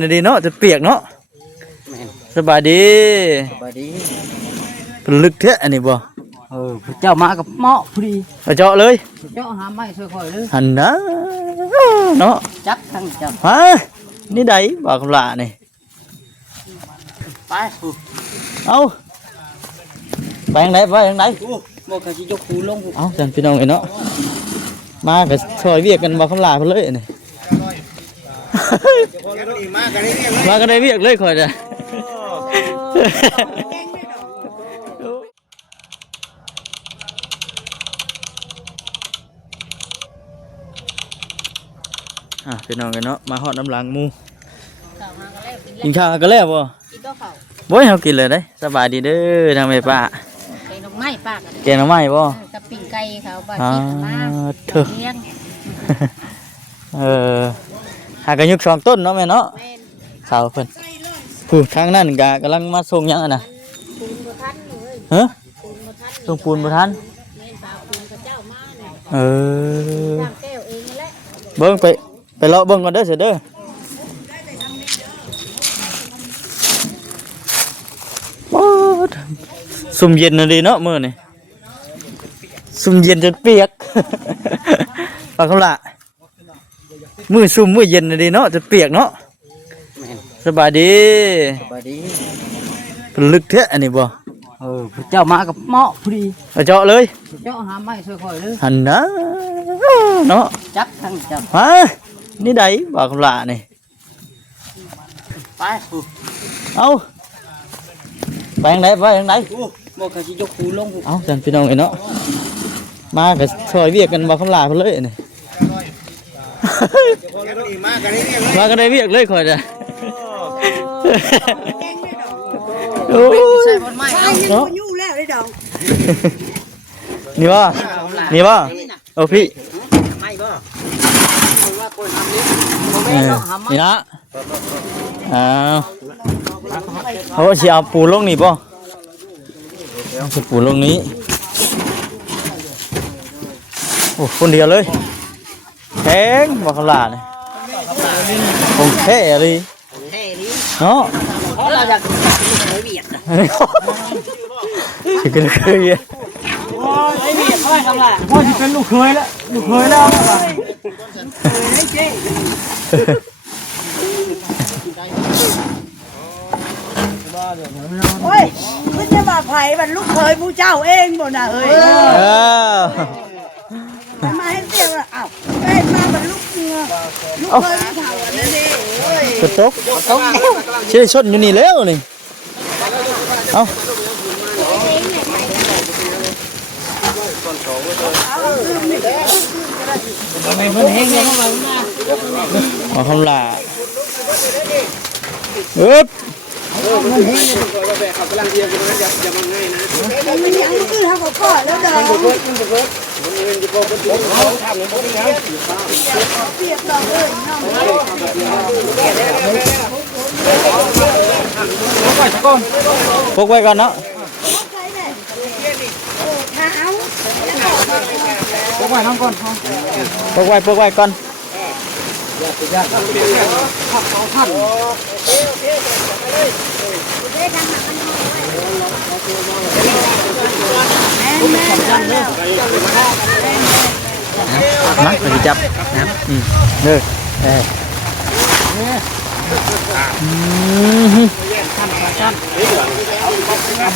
นี่ดีเนาะจะเปียกเนาะสบายดีเป็นลึกเทะอันนี้บ่เจ้ามากับเหมาะพอดีเจาะเลยเจ้าหาไม้ค่อยๆเลยหันนะเนาะจับทั้งจับฮะนี่ใดบ่าวคำลานี่ไปเอาไปทางไหนโมกะสิยกคูลงเอาจันพี่น้องเนาะมากับซอยเวียกกันบ่าวคำลาเพิ่นเลยนี่มากันได้เวียกเลยข่อยจ้ะพี่น้องกันเนาะมาฮอดน้ำหลังมูกินข้าวกันแล้วบ่บ่ให้เฮากินเลยได้สบายดีเด้อทางแม่ป้าแกงหน่อไม้ป้าแกงหน่อไม้บ่กับปิ้งไก่เขาบ่กินมาเลี้ยงหากระยุก2ต้นเนาะแม่เนาะสาวเพิ่นผู้ทางนั้นก็กำลังมาส่งหยังอ่ะนะปูนบ่ทันเลยฮะส่งปูนบ่ทันแม่นปลาปูนกับเจ้ามาเนี่ยน้ำแก้วเองนั่นแหละเบิ่งไปเลาะเบิ่งก่อนเด้อเสิเด้อซุ่มเย็นน่ะดีเนาะมื้อนี่ซุ่มเย็นจนเปียกปากคำละมื้อซุ่มมื้อเย็นน่ะดีเนาะจะเปียกเนาะสบายดีเป็นลึกเทะอันนี้บ่เจ้ามากับเหมาะพอดีเจาะเลยเจ้าหาไม้ค่อยๆเลยหันนะเนาะจับทั้งจับฮะนี่ใดบ่าวคำละนี่ไปเอาไปทางไหนโมกะสิยกคูลงเอาจันพี่น้องเนาะมากับซอยเวียกกันบ่าวคำลาเพิ่นเลยนี่มากันได้เวียกเลยข่อยจ้ะใส่บนไม้เนาะอยู่แล้วได้ดอกนี่บ่โอ้พี่ไม่บ่ว่าคนทำนี้นี่นะเขาสิเอาปูลงนี่บ่สิปูลงนี้โอ้คนเดียวเลยแข็งบ่คำลาเนี่ยคงแท้เลยเนาะเราอยากไปเบียดสิกันเคยไอ้เบียดค่อยทำไรพ่อจะเป็นลูกเคยแล้วโอ้ยคุณจะมาไผ่บรรลุเคยผู้เจ้าเองบ่น่ะเฮ้ยมาให้เสียว่าอ้าวเป็นมาบรรลุเงือลูกเคยผู้เฒ่าอันนี้กระตกเชื่อชดอยู่นี่แล้วนี่เอามาคำลามันยังคือทำกับพ่อแล้วเด้อเปียกต่อเลยน้องพกไว้ก่อนเนาะพกไว้ทั้งก่อนพกไว้ก่อนมาไปจับนะเด้อ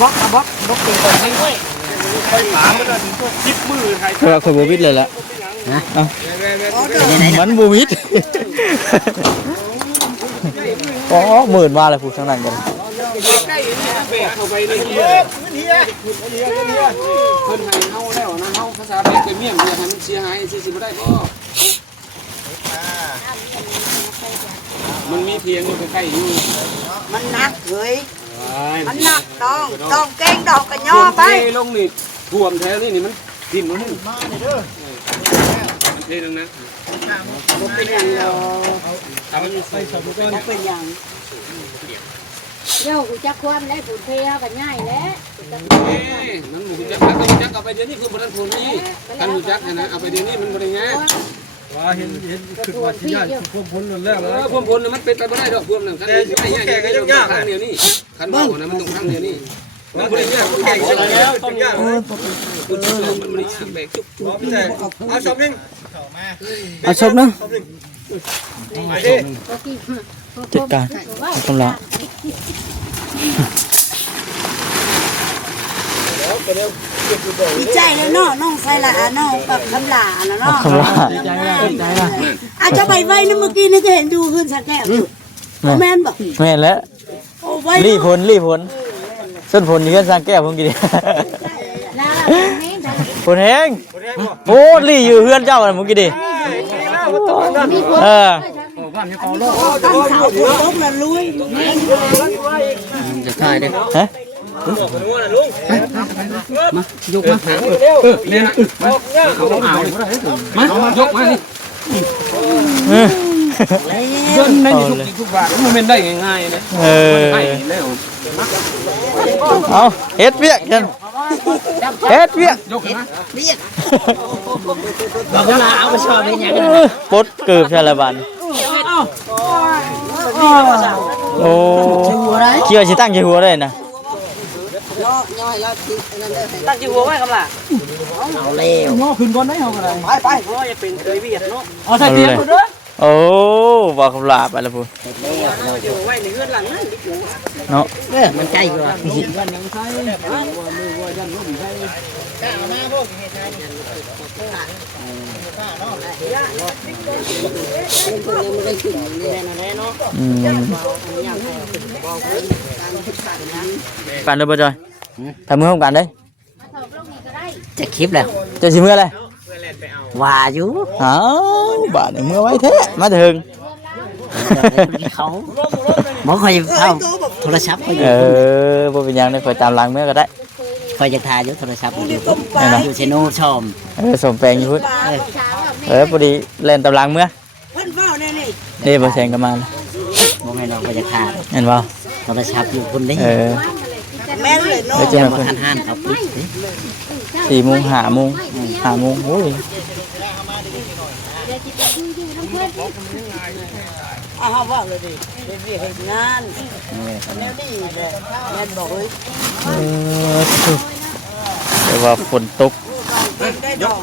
บ็อกเป็นคนให้เราเคยบูวิดเลยละนะมันบูวิดอ๋อหมื่นมาเลยผู้ช่างนั่งกันเข้าไปเลยเพิ่นให้เฮาแล้วนะเฮาภาษาแบกเป็นเมี่ยงอย่าให้มันเสียหายสิบ่ได้บ่มันมีเพียงอยู่ใกล้ๆอยู่มันหนักเฮ้ยมันหนักต้องเก่งดอกกระย่อไปลงนี่ท่วมแถวนี่มันดินมันมาเด้อมันเทลงนะบ่เป็นหยังแล้วถ้ามันใส่สบู่บ่เป็นหยังเดี๋ยวกูจักความได้ผุดเพลกันง่ายแล้วมันหมูจักเอาไปเดี๋ยวนี้คือบ่ทันผลนี่คันหมูจักนะเอาไปเดี๋ยวนี้มันบ่ได้ง่าย ว่าเห็นขึ้นว่าสิญาติควบพ้นแล้ว พวกคนมันเป็นไปไม่ได้ดอกพวกนั้นคันนี้แข่งกันยากๆเดียวนี่คันว่าคนนั้นมันต้องทำเดียวนี่มันบ่ได้ยากแข่งแล้วต้องยากคุณชอบมันบ่ได้ยากแบกจุ๊บ เอาชมนึง เอาชมเนาะ ไปดิ จัดการคำละ ดีใจเลยเนาะน้องไฟละน้องกับคำลาเนาะ คำละ อาจจะไปไว้นะเมื่อกี้นี่จะเห็นอยู่ขึ้นสักแก้วแม่นบอก แม่นแล้ว โอ้ไว้ รีผลส้นผลนี่ก็สร้างแก้วผมกินผลแห้งโอ้รีอยู่เฮือนเจ้าน่ะมึงกินดิเออ ตั้งข่าวถูกต้องแล้วลุย จะถ่ายเด้อ ฮะ ยกมาเนี่ยนะมายกมานี่เดินในทุกบาทมันเป็นได้ง่ายๆนะ เออ ให้แล้ว เอาเฮ็ดเวียกกันเฮ็ดเวียก ยกมา เอาไปชอบเป็นยังไง ปดเกือบใช่ละบันโอ้เกี่ยวสิตั้งกี่หัวได้นะ ตั้งจิ๋วไว้คำละเอาเร็ว ง้อขึ้นก่อนได้เฮาก็ได้ ไปเพราะจะเป็นเคยเวียดเนาะ เอาใส่เตียงเด้อ โอ้บอกคำลาไปแล้วพู จิ๋วไว้ในเฮือนหลังนั่น เนาะ มันใกล้กว่า อืมกันเด้อบ่จอยทำมือห้องกันเด้ จะคลิปแล้ว จะสิมืออะไร ว่าอยู่ อ้าวบาดนี่มือไว้แท้มาถึง เขาหมอคอยเอาโทรศัพท์คอย บ่เป็นหยังได้คอยตามหลังเมื่อก็ได้ คอยจะทายอยู่โทรศัพท์อยู่อยู่เชนูชม สมแปลงอยู่พุ่นพอดีเล่นตามหลังเมื่อ เพิ่นเฝ้าแน่นี่ นี่บ่แซงกันมาแล้ว บ่แม่นเราคอยจะทาย เห็นบ่ โทรศัพท์อยู่คนนี้ แม่นเลยเนาะ แล้วจะมาเพิ่น หันเขาปิด 4 โมง 5 โมง 5 โมงโอ้ย อ้าวว่าเลยดิเฮ็ดงานแนวนี้แหละแม่นบอกเลย แต่ว่าฝนตก ได้ดอก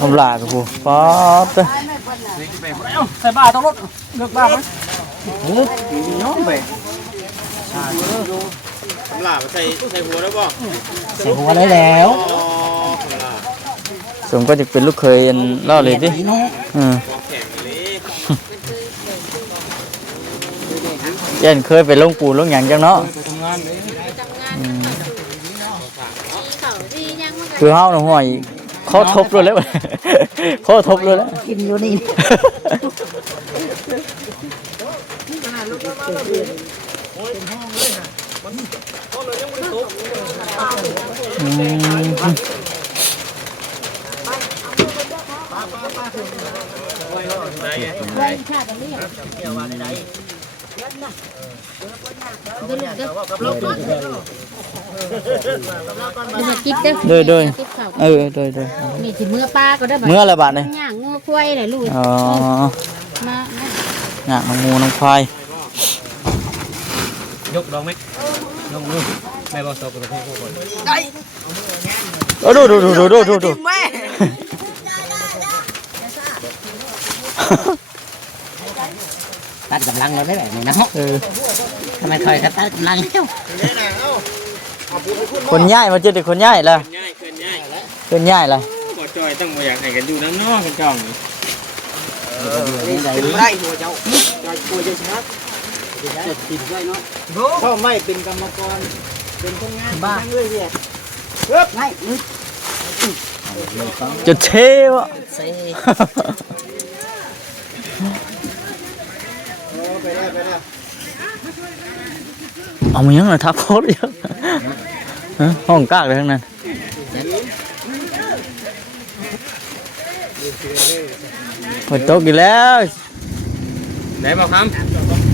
คำลากับผู้ป๊อดเด้อ ใส่บ้าต้องรถเลือกบ้ามั้ยน้องไป ลาใส่หัวแล้วบ่ ใส่หัวได้แล้ว สมก็จะเป็นลูกเคยอันล่อเลยดิเย็นเคยไปลงปูนลงหยังจังเนาะคือเฮาหน่อยเขาทบเลยแล้วเขาทบเลยแล้ว กินอยู่นี่ โดยโโดยมีสิเมื่อป้าก็ได้ เมื่อละบาทเลย ย่างงัวควายเลยลูก อ๋อ มา น่ะน้องงูน้องควาย ยกดองไหมน้องมือแม่บ่สอบกับพี่ผู้คน โอ้ดู แม่ ตัดกำลังเราได้แบบนี้เนาะทำไมคอยตัดกำลังแล้ว คนย้ายมาเจอแต่คนย้ายล่ะ ง่ายเกินง่าย คนย้ายล่ะ บ่จอยต้องบ่อยากให้กันอยู่น้ำนอกกันจ้อง ได้หัวเจ้าหัวเจ้าชัดติดไว้เนาะพ่อไม่เป็นกรรมกรเป็นคนงานบ้านเลยเนี่ยไม่ จะเทวะ เซ่ เอามายังเลยทับโคตรเยอะห้องกากเลยทั้งนั้นฝนตกอีกแล้ว ได้บ่ครับ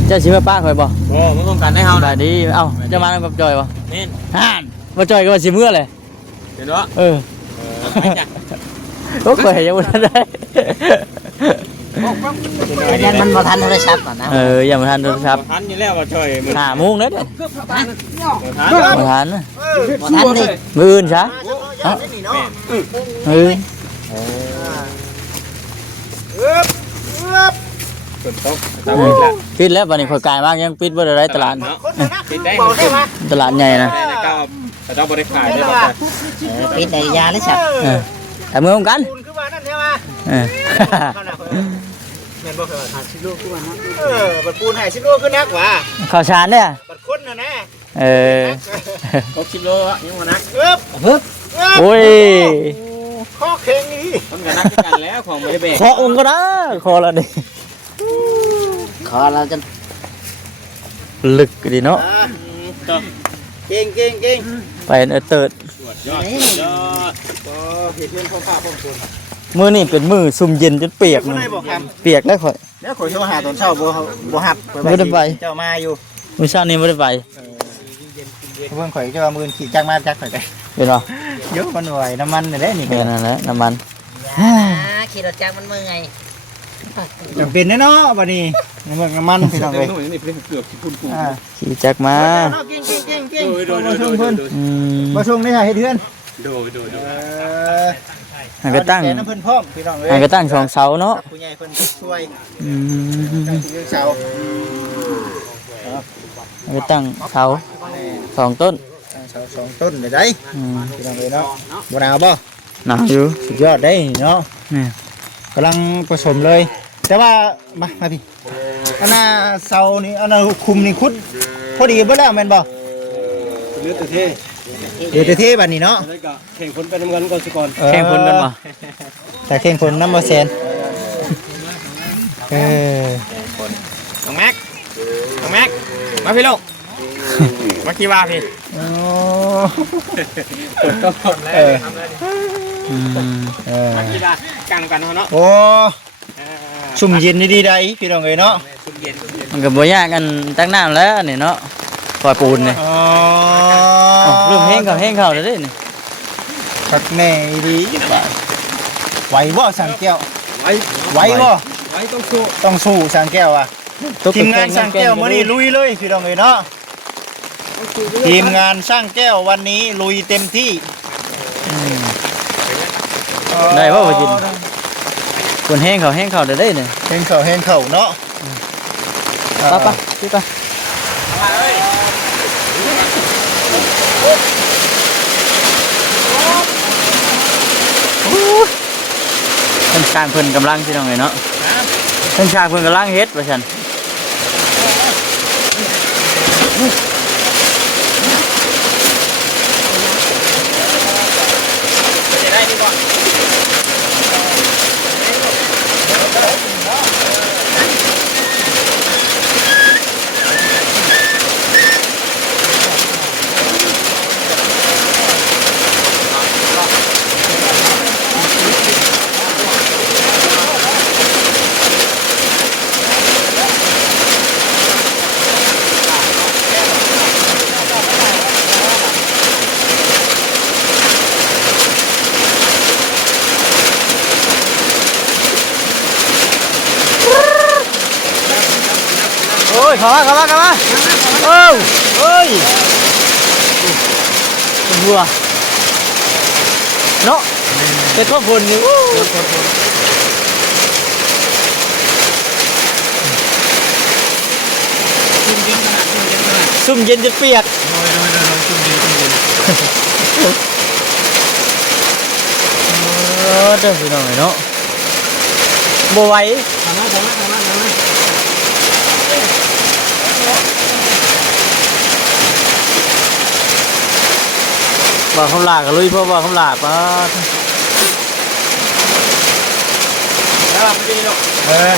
เจ้าชิมาป้าคอยบ่ โอ้มันต้องการให้เฮา ได้ดีเอ้าจะมากับจอยบ่ นี่ ห่านมาจอยก็ว่าสิเมื่อเลย เดี๋ยวเนาะ เออ โอ้ยยังบ่ทันได้ ยันมันบ่ทันโทรศัพท์นะ ยังบ่ทันโทรศัพท์ ทันอยู่แล้วว่าช่วยมึง 5 โมงเด้อ ทัน บ่ทัน บ่ทันดิ มื้ออื่นซะมื้อ ฝนตกตะวันละ ปิดแล้วบัดนี้ข่อยกายมากยังปิดบ่ได้ตลาด เนาะ คนนะ ปิดได้ บอกได้ว่า ตลาดใหญ่นะ ได้ก็แต่ต้องบริขายได้ป่ะ ปิดได้ยาเลยสัก แต่มือกัน คุณคือว่านั่นใช่ไหม เออ ข้าวหน้าเงินบ่เคยหาชิโร่คือว่านะบัดปูนหายชิโร่คือนักว่ะ ข้าวสารเนี่ย บัดคนน่ะนะ เออ 60 โลอ่ะยังบ่นัก โอ้ย ข้อเข่งนี่ มันก็นักกันแล้วของบ่ได้แบก ขอองค์ก็ได้ขอแล้วดิ ขอเราจะ ลึกดีเนาะ เก่งเก่งเก่ง ไปเติร์ด ยอดยอด ก็เห็ดเรื่องข้าวพร้อมส่วน มือนี่เป็นมือซุ่มเย็นจนเปียก คุณ มัน นายบอกค เปียกแล้วข่อย ำแล้วข่อยโทรหาตอนเช้าบ่ฮับเจ้ามาอยู่ มื้อเช้านี้ไม่ได้ไป เพิ่นข่อยเจ้ามือขี่จักมาจักข่อยไป เป็นหรอ เยอะมันไหวน้ำมันได้นี่ เป็นนั่นแหละน้ำมัน ขี่รถจักรมันเมื่อยจำเป็นแน่เนาะบัดนี้น้ำมันพี่น้อง เล เลย ย นี่เพิ่นเกือบสิพุ่น ขี่จักรมา เก่งเก่งเก่งเก่ง โดย มาชงเพิ่น อืม มาชงได้ให้เพื่อน โดย ให้ก็ตั้ง น้ำเพิ่นพร้อมพี่น้องเลย ให้ก็ตั้งสองเสาเนาะ ผู้ใหญ่เพิ่นช่วย อืม ตั้งที่เสา ให้ก็ตั้งเสาสองต้น เสา2ต้นได้ อืม พี่น้องเลยเนาะบ่หนาวบ่ หนาวอยู่ สุดยอดได้เนาะ นี่ กำลังผสมเลย แต่ว่ามาพี่อันน่ะเสานี่อันน่ะคุมนี่คุดพอดีเบ่แล้วแม่นบ่ เลือดเท่ เดี๋ยวจะเทบัดนี้เนาะ แล้วก็แข่งผลไปน้ำเงินก่อนสิก่อน แข่งผลกันมา แต่แข่งผลน้ำบ่แซนเออ น้องแม็กมาพี่ลูกมากี่ว่าพี่ โอ้ ก็หมดแล้ว อืม มากี่ว่ากันเนาะ โอ้ชุ่มเย็นดีๆได้พี่น้องเอ้ยเนาะ ซุ่มเย็น มันก็บ่ยากกันตั้งน้ำแล้วนี่เนาะปล่อยปูนนี่ อ๋อ เริ่มแห้งเข้าแล้วเด้นี่ คักแน่ดีไหวบ่สังแก้ว ไว้ ไหวบ่ ไว้ต้องสู้ ต้องสู้สังแก้วอ่ะทีมงานสังแก้วมื้อนี้ลุยเลยพี่น้องเอ้ยเนาะทีมงานสร้างแก้ววันนี้ลุยเต็มที่ ได้บ่ว่าจินคนแห้งเข้าได้นี่ เห็นเขาเนาะ ไปพี่ไปท่านช่างเพิ่นกำลังพี่น้องเอ้ยเนาะท่านช่างเพิ่นกำลังเฮ็ดว่าซั่น จะได้ดีกว่า โอ้ยเข้ามาโอ้ยเอ้ยเป็นหัวเนาะเป็นข้าวผลนี่ซุ่มเย็นจะเปียกเด้อพี่น้องเนาะบ่ไหวบ่คำลากับลุยเพราะว่าคำลาป้า แล้วพี่ลูก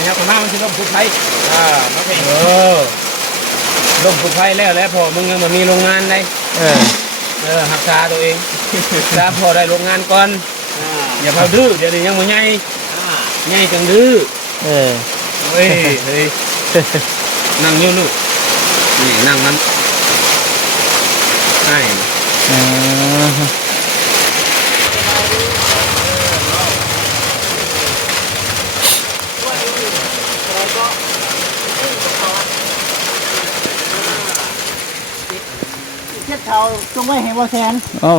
ยักษ์มามันคือลมพุทไทยน้องเพลงลมพุทไทยแล้วพอมึงยังมีโรงงานได้หักษาตัวเองษาพอได้โรงงานก่อนอย่าเผาดื้อเดี๋ยวนี้ยังไม่ใหญ่จังดื้อเฮ้ยนั่งอยู่นู่นนี่นั่งมันใช่ ชาวจงไว้ให้บ่แซน โอ้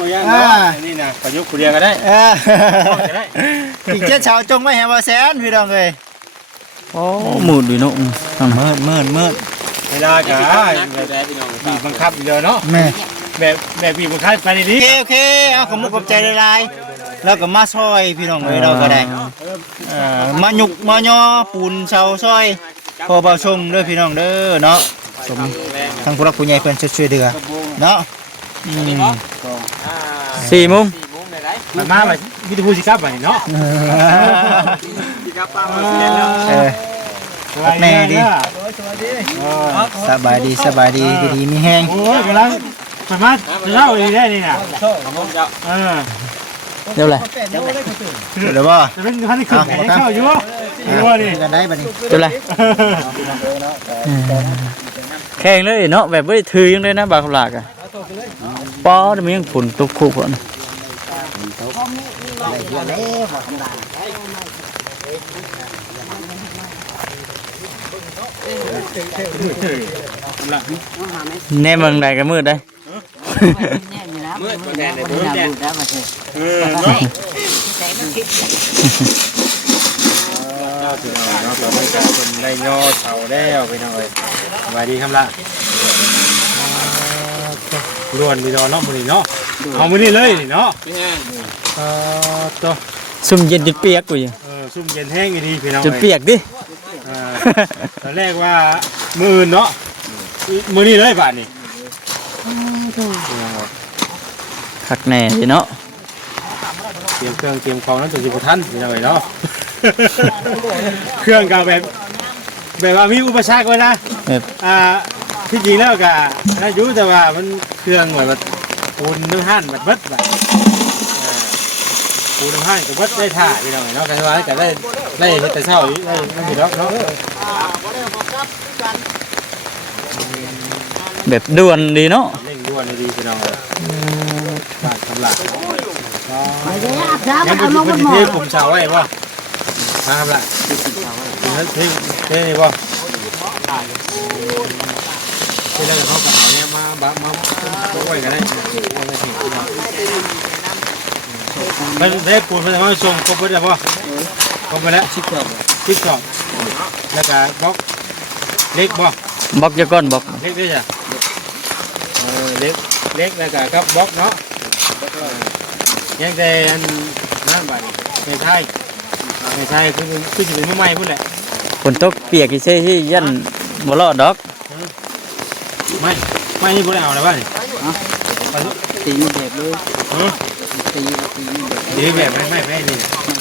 บ่ย่างเนาะนี่นะประยุกต์ผู้เดียวก็ได้ ได้ อีกเจ็ดชาวจงไว้ให้บ่แซนพี่น้องเอ้ย โอ้หมุดดีเนาะทางนั้น มืด เวลาก็บีบบังคับอยู่แล้วเนาะ แม่ แบบบีบบังคับไปดี โอเคเอาขอบคุณขอบใจหลายๆแล้วก็มาซอยพี่น้องเอ้ยเราก็ได้มาหยุกมาย่อปูนเสาซอยพอเบาชมเด้อพี่น้องเด้อเนาะสมทั้งผู้รักผู้ใหญ่เพิ่นช่วยเดือเนาะ 4 โมง มันมาแบบวิธีพูดสิครับไปเนาะ แม่ดีสบายดีดีมีแห้ง โอ้ยกำลังมันมาจะเล่าอีกได้นี่นะเออ เดี๋ยวแหละ เดี๋ยวบ่ จะเป็นพันธุ์ขึ้นไหนเข้าอยู่อยู่นี่ กันได้บัดนี้ เดี๋ยวแหละแข่งเลยเนาะแบบบ่ได้ถือยังเลยนะบาคำลากอ่ะปอมันยังฝนตกคุกอ่ะ แน่เมืองใดก็มืดได้ มืดแดดเลยมืดแดดเนาะเป็นได้ย่อเสาแล้วไปหน่อยสบายดีครับล่ะล้วนไปดอนเนาะมื้อนี้เนาะเอามื้อนี้เลยเนาะตัว ซุ่มเย็นจนเปียกกูอยู่ ซุ่มเย็นแห้งดีพี่น้อง จนเปียกดิ ตอนแรกว่ามื้ออื่นเนาะมื้อนี้เลยบาดนี้ คักแน่สิเนาะ เตรียมเครื่องเตรียมของนั้นตัวสิบ่ทันพี่น้องเนาะเครื่องก็แบบว่ามีอุปสรรคไว้นะ แบบ ที่จริงแล้วก็น่าอยู่แต่ว่ามันเครื่องเหมือนแบบปูนน้ำหั่นแบบเบิดแบบปูนน้ำหั่นกับเบิดได้ท่าพี่น้องเนาะกันว่าก็ได้แต่เช้าได้ไม่มีดอกเนาะ แบบด่วนดีเนาะ เร่งด่วนดีพี่น้องบ้านทำหลัก ไปเลยอาบน้ำ ยัง เอา เป็น ลงบนหม้อ เทผมเสาไว้ป่ะมาทำหลักเทนี่ป่ะที่แรกเขากับเอาเนี่ยมาไว้กันได้มันได้ปูนมันจะมาส่งครบเลยป่ะครบไปแล้วชิดสอบแล้วก็บล็อกเล็กป่ะ บอกจะก้อนบอก เล็กด้วยจ้ะเล็กแล้วก็กับบล็อกเนาะยังแต่อันนั่นบัดไม่ใช่คือจะเป็นมือใหม่พุ่นแหละ ฝนตกเปียกอีเซ่ที่ยันบ่รอดดอก ไม่นี่พุ่นเอาอะไรบ้าง ตีมีแบบเลยตี ดีแบบไม่นี่คุณ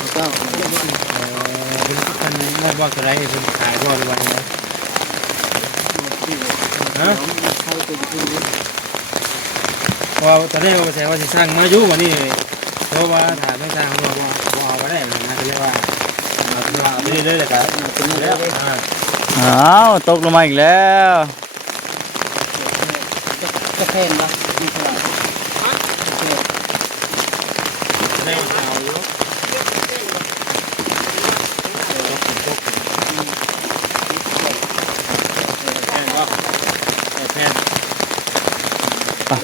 ไม่บอกอะไรคุณขายบ่หรือว่าไงพอตอนแรกเราแสดงว่าจะสร้างมาอยู่วันนี้เพราะว่าถามไม่สร้างเราเอาไปได้นะเรียกว่าเอาไปเรื่อยๆเลยครับแล้ว อ้าวตกลงมาอีกแล้ว จะแค่นบ่ ได้เอาอยู่แพน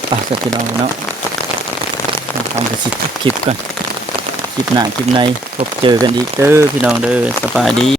ไปสักทีเราเนาะมาทำกระสิคลิปก่อนคลิปหน้าคลิปในพบเจอกันอีกเด้อพี่น้องเด้อสบายดี